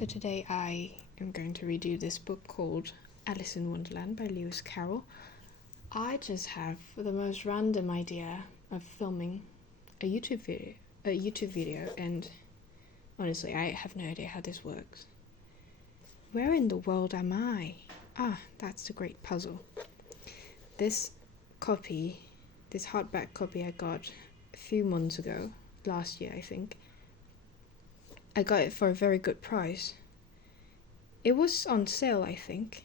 So today I am going to redo this book called Alice in Wonderland by Lewis Carroll. I just have the most random idea of filming a YouTube video, and honestly I have no idea how this works. Where in the world am I? That's the great puzzle. This hardback copy I got a few months ago, last year I think. I got it for a very good price. It was on sale, I think,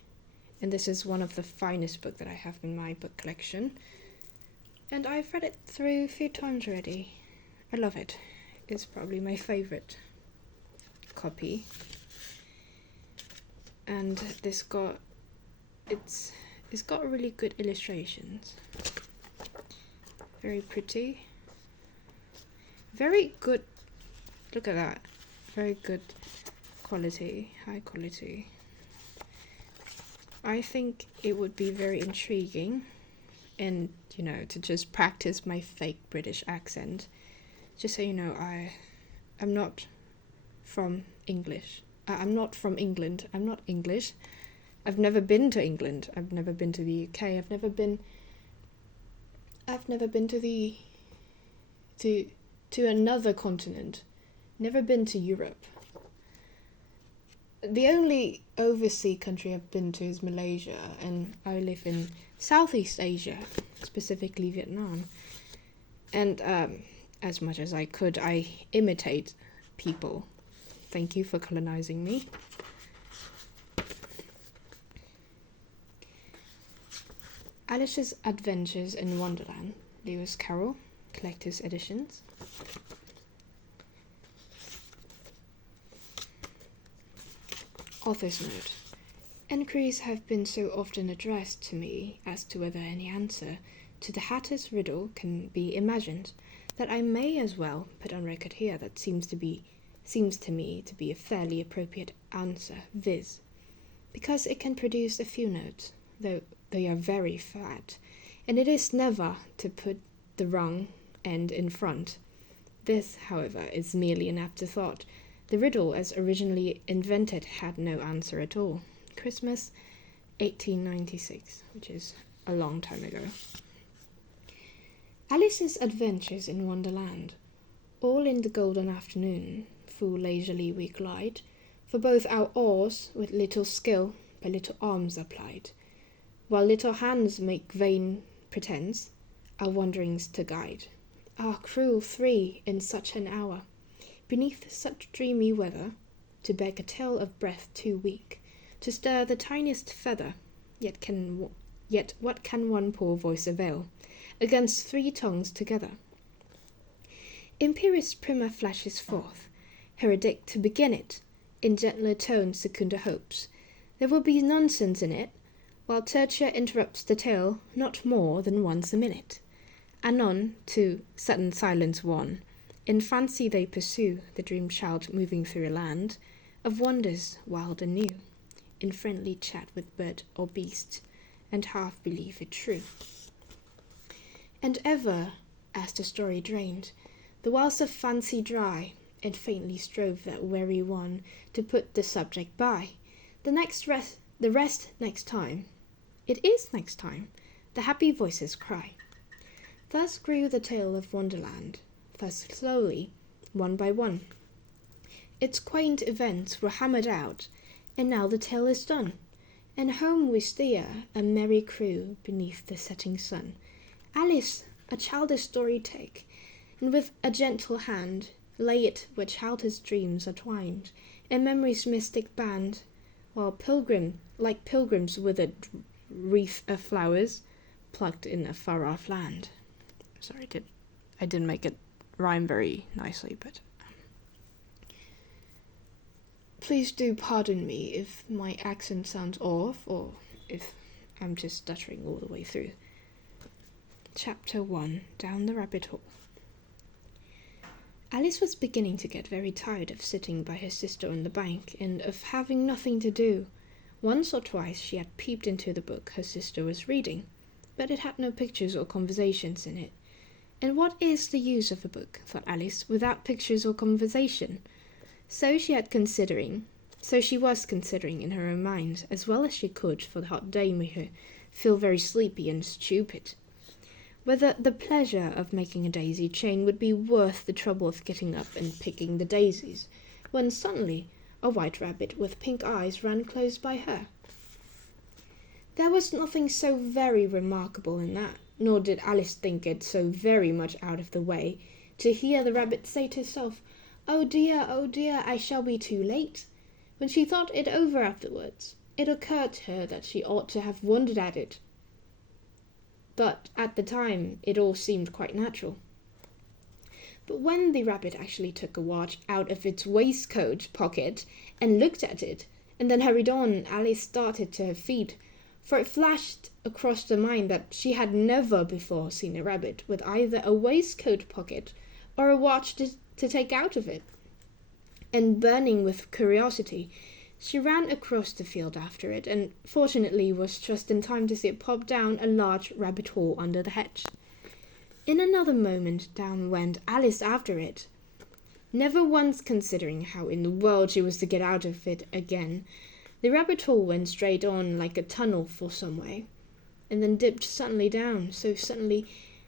and this is one of the finest books that I have in my book collection, and I've read it through a few times already. I love it. It's probably my favorite copy, and it's got really good illustrations. Very pretty. Very good. Look at that. Very good quality, high quality. I think it would be very intriguing, and to just practice my fake British accent. Just so you know, I'm not from English. I'm not from England. I'm not English. I've never been to England. I've never been to the UK. I've never been to another continent. Never been to Europe. The only overseas country I've been to is Malaysia, and I live in Southeast Asia, specifically Vietnam. And as much as I could, I imitate people. Thank you for colonizing me. Alice's Adventures in Wonderland, Lewis Carroll, Collector's Editions. Author's note. Enquiries have been so often addressed to me as to whether any answer to the Hatter's riddle can be imagined, that I may as well put on record here that seems to me to be a fairly appropriate answer, viz. Because it can produce a few notes, though they are very flat, and it is never to put the wrong end in front. This, however, is merely an afterthought. The riddle, as originally invented, had no answer at all. Christmas, 1896, which is a long time ago. Alice's Adventures in Wonderland. All in the golden afternoon, full leisurely we glide, for both our oars with little skill by little arms are plied, while little hands make vain pretence our wanderings to guide. Ah, cruel three in such an hour! Beneath such dreamy weather, to beg a tale of breath too weak to stir the tiniest feather, yet what can one poor voice avail against three tongues together? Imperious Prima flashes forth her edict to begin it, in gentler tones secunda hopes there will be nonsense in it, while Tertia interrupts the tale not more than once a minute. Anon, to sudden silence won, in fancy they pursue the dream child moving through a land of wonders wild and new, in friendly chat with bird or beast, and half believe it true. And ever, as the story drained, the wells of fancy dry, and faintly strove that weary one to put the subject by. The rest next time. It is next time, the happy voices cry. Thus grew the tale of Wonderland. Thus slowly, one by one, its quaint events were hammered out, and now the tale is done, and home we steer, a merry crew, beneath the setting sun. Alice, a childish story take, and with a gentle hand lay it where childhood's dreams are twined, and memory's mystic band, while like pilgrims with a wreath of flowers, plucked in a far-off land. Sorry, I didn't make it rhyme very nicely, but please do pardon me if my accent sounds off, or if I'm just stuttering all the way through. Chapter 1, Down the Rabbit Hole. Alice was beginning to get very tired of sitting by her sister on the bank, and of having nothing to do. Once or twice she had peeped into the book her sister was reading, but it had no pictures or conversations in it. And what is the use of a book, thought Alice, without pictures or conversation? So she had considering So she was considering in her own mind, as well as she could, for the hot day made her feel very sleepy and stupid, whether the pleasure of making a daisy chain would be worth the trouble of getting up and picking the daisies, when suddenly a white rabbit with pink eyes ran close by her. There was nothing so very remarkable in that, nor did Alice think it so very much out of the way to hear the rabbit say to herself, oh dear, I shall be too late." When she thought it over afterwards, it occurred to her that she ought to have wondered at it. But at the time, it all seemed quite natural. But when the rabbit actually took a watch out of its waistcoat pocket and looked at it, and then hurried on, Alice started to her feet, for it flashed across her mind that she had never before seen a rabbit with either a waistcoat pocket or a watch to take out of it. And burning with curiosity, she ran across the field after it, and fortunately was just in time to see it pop down a large rabbit hole under the hedge. In another moment down went Alice after it, never once considering how in the world she was to get out of it again. The rabbit hole went straight on like a tunnel for some way, and then dipped suddenly down, so suddenly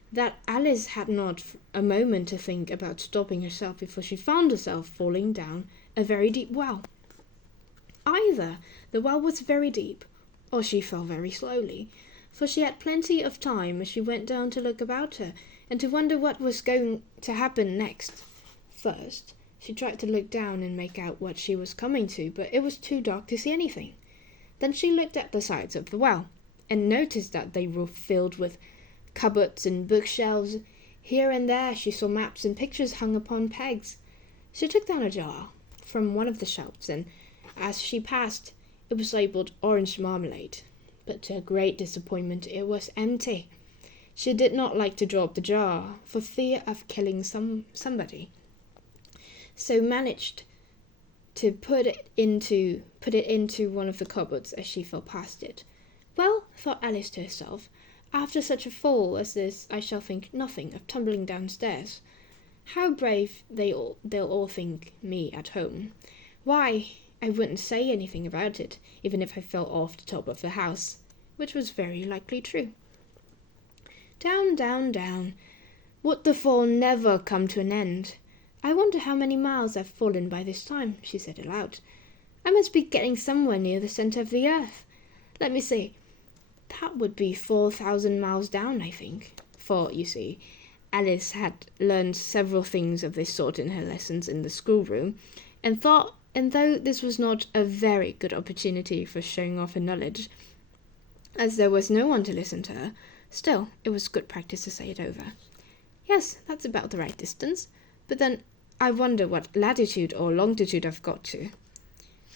that Alice had not a moment to think about stopping herself before she found herself falling down a very deep well. Either the well was very deep, or she fell very slowly, for she had plenty of time as she went down to look about her, and to wonder what was going to happen next. First, she tried to look down and make out what she was coming to, but it was too dark to see anything. Then she looked at the sides of the well, and noticed that they were filled with cupboards and bookshelves. Here and there she saw maps and pictures hung upon pegs. She took down a jar from one of the shelves, and as she passed, it was labelled orange marmalade, but to her great disappointment it was empty. She did not like to drop the jar, for fear of killing somebody, so managed to put it into one of the cupboards as she fell past it. Well, thought Alice to herself, after such a fall as this, I shall think nothing of tumbling downstairs. How brave they'll all think me at home. Why, I wouldn't say anything about it, even if I fell off the top of the house, which was very likely true. Down, down, down. Would the fall never come to an end? I wonder how many miles I've fallen by this time, she said aloud. I must be getting somewhere near the centre of the earth. Let me see. That would be 4,000 miles down, I think. For, you see, Alice had learned several things of this sort in her lessons in the schoolroom, and though this was not a very good opportunity for showing off her knowledge, as there was no one to listen to her, still, it was good practice to say it over. Yes, that's about the right distance, but then I wonder what latitude or longitude I've got to.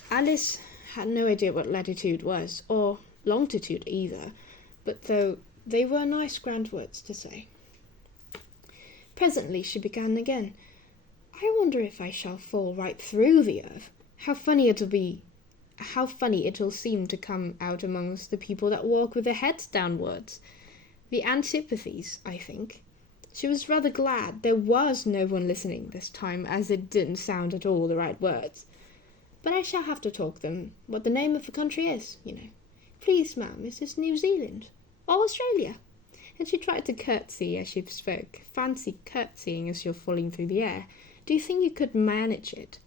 Alice had no idea what latitude was, or longitude either, but though they were nice grand words to say. Presently she began again. I wonder if I shall fall right through the earth. How funny it'll seem to come out amongst the people that walk with their heads downwards. The antipathies, I think. She was rather glad there was no one listening this time, as it didn't sound at all the right words. But I shall have to talk them what the name of the country is, you know. Please, ma'am, is this New Zealand? Or Australia? And she tried to curtsy as she spoke. Fancy curtsying as you're falling through the air. Do you think you could manage it?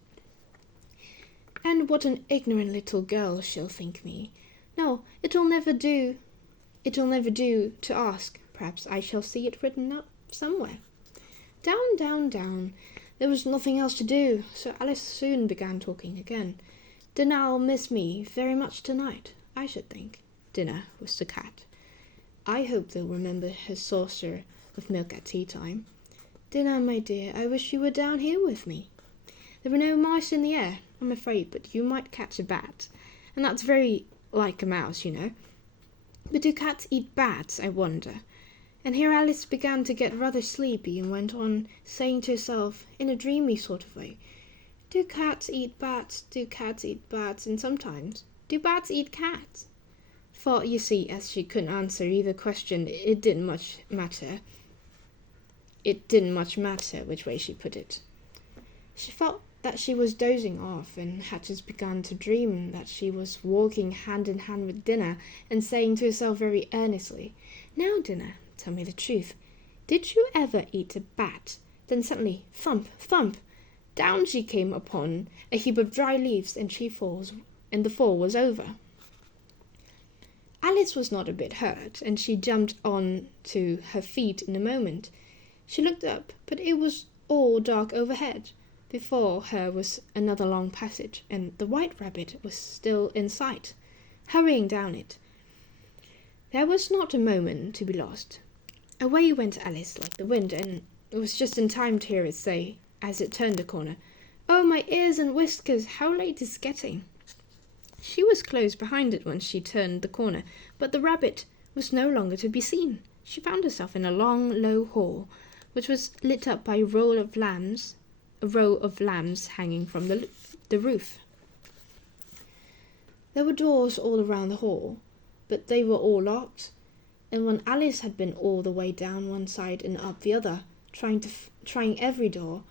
And what an ignorant little girl she'll think me. No, it'll never do. It'll never do to ask. Perhaps I shall see it written up somewhere. Down, down, down. There was nothing else to do, so Alice soon began talking again. Dinah'll miss me very much tonight, I should think. Dinah was the cat. I hope they'll remember her saucer of milk at tea time. Dinah, my dear, I wish you were down here with me. There were no mice in the air, I'm afraid, but you might catch a bat. And that's very like a mouse, you know. But do cats eat bats, I wonder? And here Alice began to get rather sleepy and went on saying to herself, in a dreamy sort of way, do cats eat bats? Do cats eat bats? And sometimes, do bats eat cats? For, you see, as she couldn't answer either question, it didn't much matter. It didn't much matter which way she put it. She felt that she was dozing off and had just begun to dream that she was walking hand in hand with Dinah and saying to herself very earnestly, "Now, Dinah, tell me the truth. Did you ever eat a bat?" Then suddenly, thump, thump, down she came upon a heap of dry leaves, and the fall was over. Alice was not a bit hurt, and she jumped on to her feet in a moment. She looked up, but it was all dark overhead. Before her was another long passage, and the white rabbit was still in sight, hurrying down it. There was not a moment to be lost. Away went Alice like the wind, and it was just in time to hear it say, as it turned the corner, "Oh, my ears and whiskers, how late it's getting." She was close behind it when she turned the corner, but the rabbit was no longer to be seen. She found herself in a long, low hall, which was lit up by a row of lamps hanging from the roof. There were doors all around the hall, but they were all locked, and when Alice had been all the way down one side and up the other, trying every door,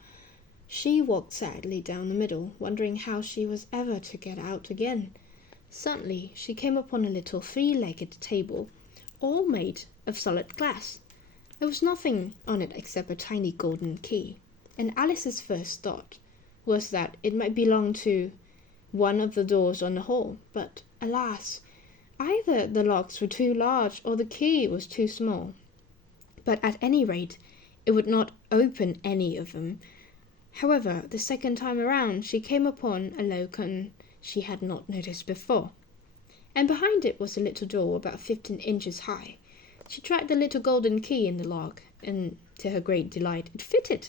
she walked sadly down the middle, wondering how she was ever to get out again. Suddenly she came upon a little three-legged table, all made of solid glass. There was nothing on it except a tiny golden key, and Alice's first thought was that it might belong to one of the doors on the hall, but alas, either the locks were too large or the key was too small. But at any rate, it would not open any of them. However, the second time around she came upon a locon she had not noticed before, and behind it was a little door about 15 inches high. She tried the little golden key in the lock, and to her great delight it fitted.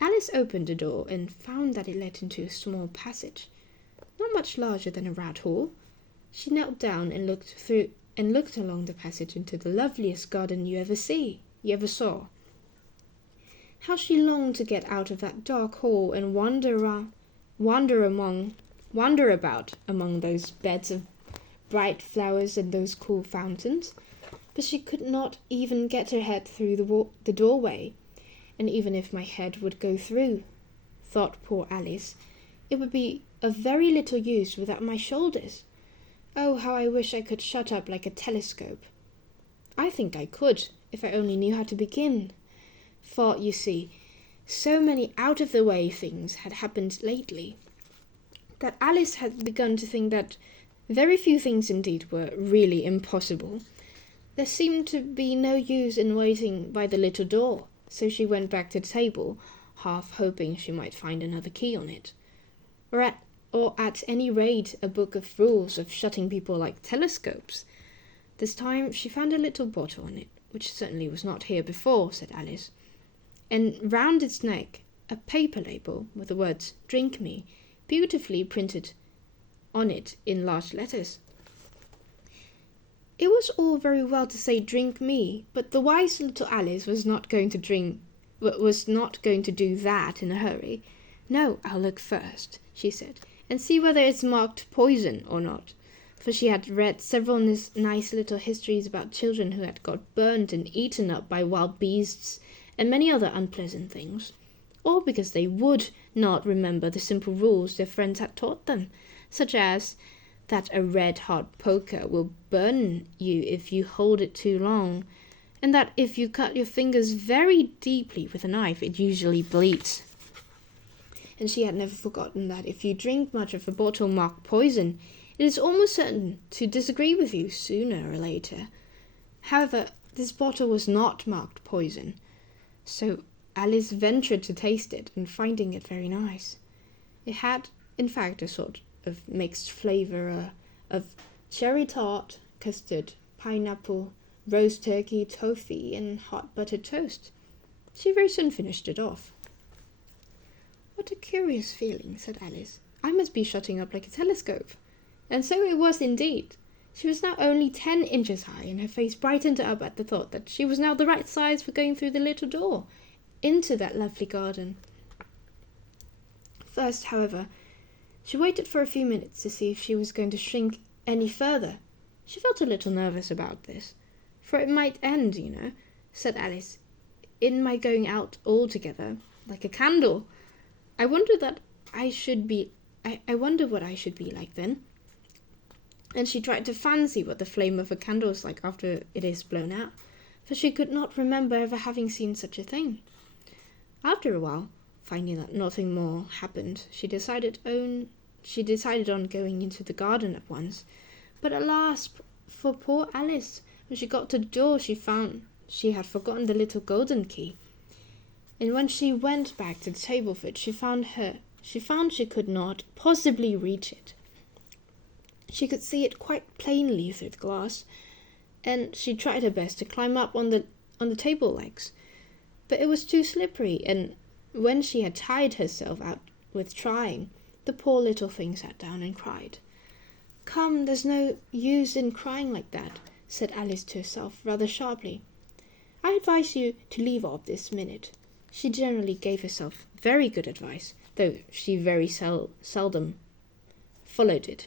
Alice opened the door and found that it led into a small passage, not much larger than a rat hole. She knelt down and looked along the passage into the loveliest garden you ever saw. How she longed to get out of that dark hall and wander about among those beds of bright flowers and those cool fountains. But she could not even get her head through the doorway. And even if my head would go through, thought poor Alice, it would be of very little use without my shoulders. Oh, how I wish I could shut up like a telescope. I think I could, if I only knew how to begin. For, you see, so many out-of-the-way things had happened lately, that Alice had begun to think that very few things indeed were really impossible. There seemed to be no use in waiting by the little door, so she went back to the table, half hoping she might find another key on it, or at any rate a book of rules of shutting people like telescopes. This time she found a little bottle on it, which certainly was not here before, said Alice, and round its neck a paper label with the words "Drink Me" beautifully printed on it in large letters. It was all very well to say "Drink me," but the wise little Alice was not going to do that in a hurry. "No, I'll look first," she said, "and see whether it's marked poison or not," for she had read several nice little histories about children who had got burned and eaten up by wild beasts and many other unpleasant things, all because they would not remember the simple rules their friends had taught them, such as that a red-hot poker will burn you if you hold it too long, and that if you cut your fingers very deeply with a knife, it usually bleeds. And she had never forgotten that if you drink much of a bottle marked poison, it is almost certain to disagree with you sooner or later. However, this bottle was not marked poison, so Alice ventured to taste it, and finding it very nice. It had, in fact, a sort of mixed flavour of cherry tart, custard, pineapple, roast turkey, toffee, and hot buttered toast. She very soon finished it off. "What a curious feeling," said Alice. "I must be shutting up like a telescope." And so it was indeed. She was now only 10 inches high, and her face brightened up at the thought that she was now the right size for going through the little door into that lovely garden. First, however, she waited for a few minutes to see if she was going to shrink any further. She felt a little nervous about this, for it might end, said Alice, in my going out altogether, like a candle. I wonder that I should be. I wonder what I should be like then. And she tried to fancy what the flame of a candle is like after it is blown out, for she could not remember ever having seen such a thing. After a while, finding that nothing more happened, she decided on going into the garden at once. But alas, for poor Alice, when she got to the door, she found she had forgotten the little golden key. And when she went back to the table for it, she found she could not possibly reach it. She could see it quite plainly through the glass, and she tried her best to climb up on the table legs. But it was too slippery, and when she had tired herself out with trying, the poor little thing sat down and cried. "Come, there's no use in crying like that," said Alice to herself rather sharply. "I advise you to leave off this minute." She generally gave herself very good advice, though she very seldom followed it.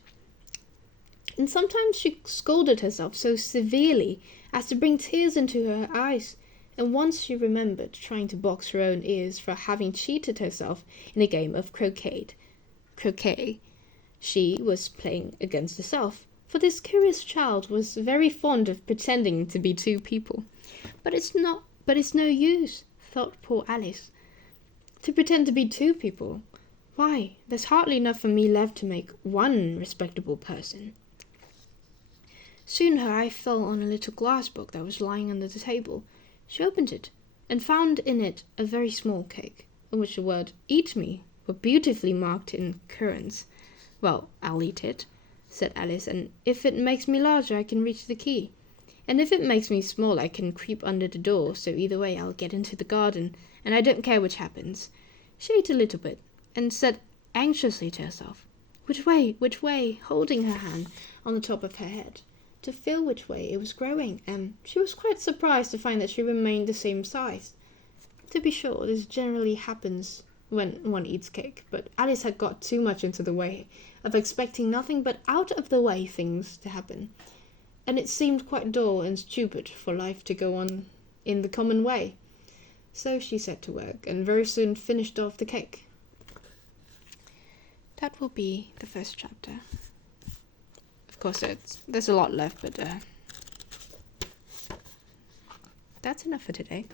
And sometimes she scolded herself so severely as to bring tears into her eyes, and once she remembered trying to box her own ears for having cheated herself in a game of croquet. She was playing against herself, for this curious child was very fond of pretending to be two people. But it's no use, thought poor Alice, to pretend to be two people. Why, there's hardly enough for me left to make one respectable person. Soon her eye fell on a little glass book that was lying under the table. She opened it, and found in it a very small cake, on which the word "Eat me" were beautifully marked in currants. "Well, I'll eat it," said Alice, "and if it makes me larger I can reach the key. And if it makes me small I can creep under the door, so either way I'll get into the garden, and I don't care which happens." She ate a little bit, and said anxiously to herself, "Which way, which way?" holding her hand on the top of her head to feel which way it was growing, and she was quite surprised to find that she remained the same size. To be sure, this generally happens when one eats cake, but Alice had got too much into the way of expecting nothing but out-of-the-way things to happen, and it seemed quite dull and stupid for life to go on in the common way. So she set to work, and very soon finished off the cake. That will be the first chapter. Of course, there's a lot left, but that's enough for today.